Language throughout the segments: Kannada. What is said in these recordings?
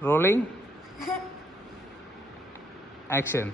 Rolling. Action.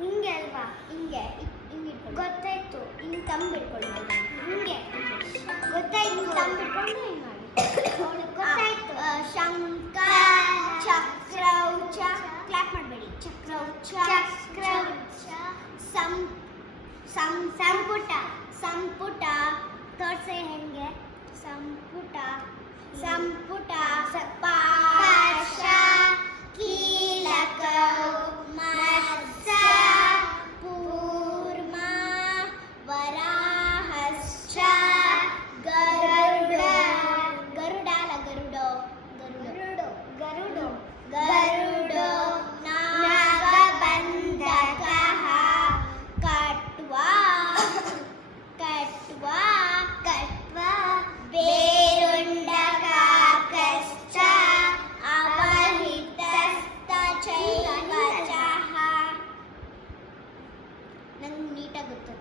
ಹಿಂಗೆ ಅಲ್ವಾ, ಹಿಂಗೆ ಗೊತ್ತಾಯ್ತು. ಹಿಂಗೆ ತಂಬಿಟ್ಕೊಳ್ಳಿ, ಹಿಂಗೆ ಗೊತ್ತಾಯ್ತು. ತಂಬಿಟ್ಕೊಂಡು ಹಿಂಗೆ ಮಾಡಿ ಗೊತ್ತಾಯ್ತು. ಶಂಕ ಚಕ್ರೌಚ, ಕ್ಲಾಪ್ ಮಾಡಬೇಡಿ. ಚಕ್ರೌಚ ಸಂಪುಟ ಸಂಪುಟ ತೋರ್ಸೆ ಹೆಂಗೆ. ಸಂಪುಟ ಸಂಪುಟ ಪಾಶ ಕೀಲಕ ಮತ್ಸ ಕೂರ್ಮ ವರಾಹಶ್ಚ ಗರುಡ ಗರುಡ ಅಲ್ಲ ಗರುಡೋ ಗರುಡೋ ಗರುಡೋ ಗರುಡೋ ನಾಗಬಂಧಕಃ ಕಟ್ವಾ ಕಟ್ವಾ ಕಟ್ವಾ ಬೇರುಂಡಕಾಕಶ್ಚ ಅವಹಿತಸ್ತಚೈವ ಚಃ. ನಂಗೆ ನೀಟಾಗಿ ಗೊತ್ತು.